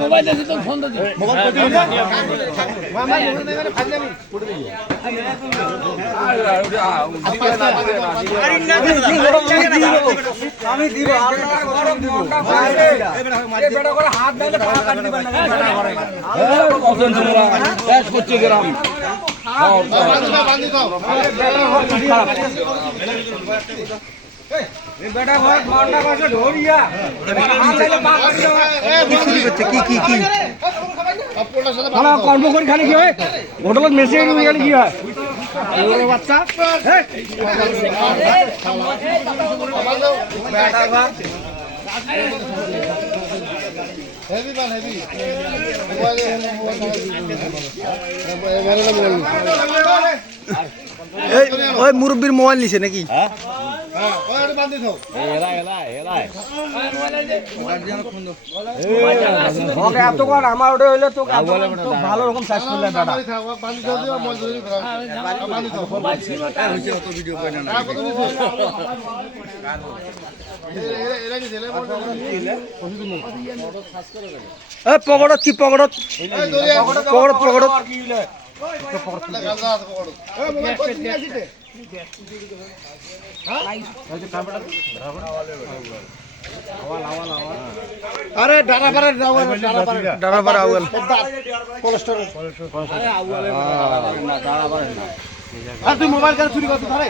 mobile আছে তো phone দে আমি দিব বেটা করে হাত দিলে পা কাটি দিবেন না 25 গ্রাম বেটা ঘর মারনা কাছে ঢোরিয়া কি চুরি করছে কি কি কি কর্ম করে খালি কি হয় হোটেলত মেসে গেলে কি হয় ওরে বাচ্চা হেভি মান হেভি ওই মুরব্বীর মোবাইল নিছে নাকি আমার ওটা হইলে তো ভালো রকম চাষ করলে পকড়ত কি পকড়ত পকড়ত পকড়ত আরে ডানাপাড়া ডানাপাড়া আউয়াল তুই মোবাইল কেন চুরি করতে ধরে